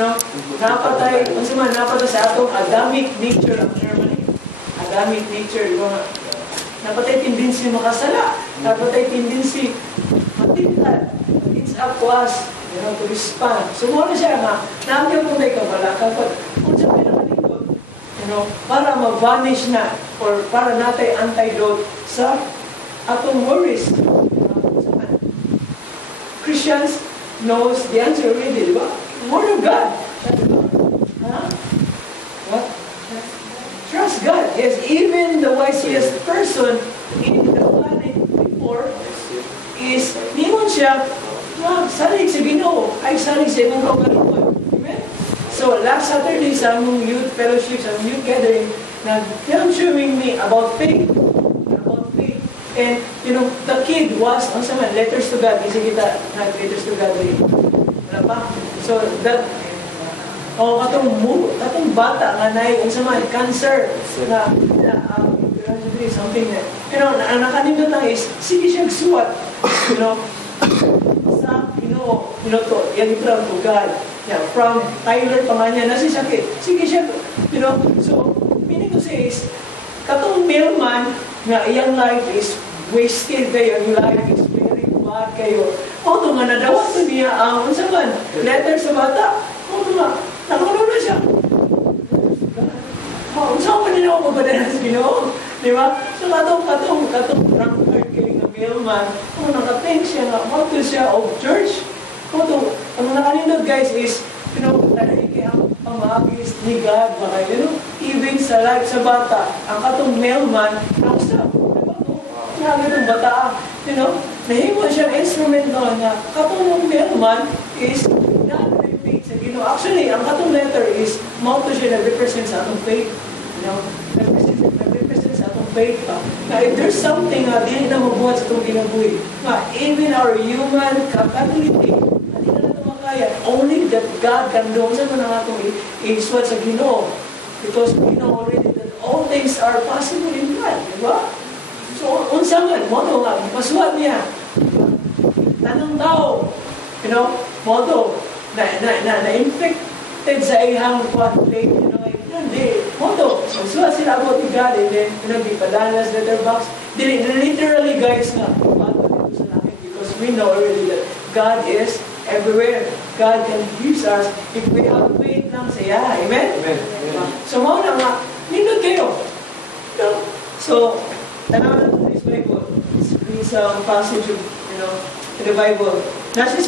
No? Napatay, unsa man napatay sa atong Adamic nature ang Germany. Adamic nature, di ba? Napatay tendency makasala. Napatay tendency matingkad. It's up to us, to respond. So, muna siya nga, namin po tayo kabala kapag unsa pinakalikod, para mag-vanish na or para natay antidote sa atong worries. Christians knows the answer already, di ba? Word of God. Huh? What? Trust God. Yes, even the wisest person in the planet before is, ningon siya, salig sa Ginoo, ay salig sa imong kaugalingon. Amen? So, last Saturday sa among youth fellowship, sa among youth gathering, nag-showing me about faith. And, the kid was, letters to God. Kasi kita, letters to God rin. Wala pa? So, katong bata nga na cancer na something na, ang nakanindot lang is, sige siya suwat, sa, to, yan from to God. Yeah, from Tyler pa nga niya, nasi sakit. Sige siya, so, meaning to say is, katong mailman, nga iyang life is wasted kayo, yung life is very bad kayo. Oto nga, nadawat to niya ang, letter sa bata. Oto nga, nakuno na siya. Saan pa nila ako mapadala sa Ginoo? Di ba? So, katong drunkard kayo ng mailman, nakating siya nga, mato siya of church. Oto, ang nakanindot guys is, talaga ang pamagis ni God, even sa life sa bata, ang katong mailman, nakustap. Namin ng bata, nahimo siyang instrument doon na katong mailman is na-repeat sa Ginoo. Actually, ang katong letter is mauto siya nag-represent sa atong faith. Nag-represent sa atong faith pa. Na if there's something na di na mabuhat sa itong ginabuhi, even our human capability, hindi na natin makaya. Only that God can do. Saan mo na nga itong i-swat sa Ginoo? Because we know already that all things are possible in God. Diba? So, unsa man, modo nga, masuwat niya. Tanong tao, modo, na-infected sa ihang plague, hindi, modo, masuwat sila about God, and then, di padalas letterbox. Literally, guys, nga, bato dito sa namin, because we know already that God is everywhere. God can use us if we have faith lang siya. Amen? Amen. So, mo na nga, nindot kayo. So, tanawan natin this Bible. This passage of, in the Bible. Nasa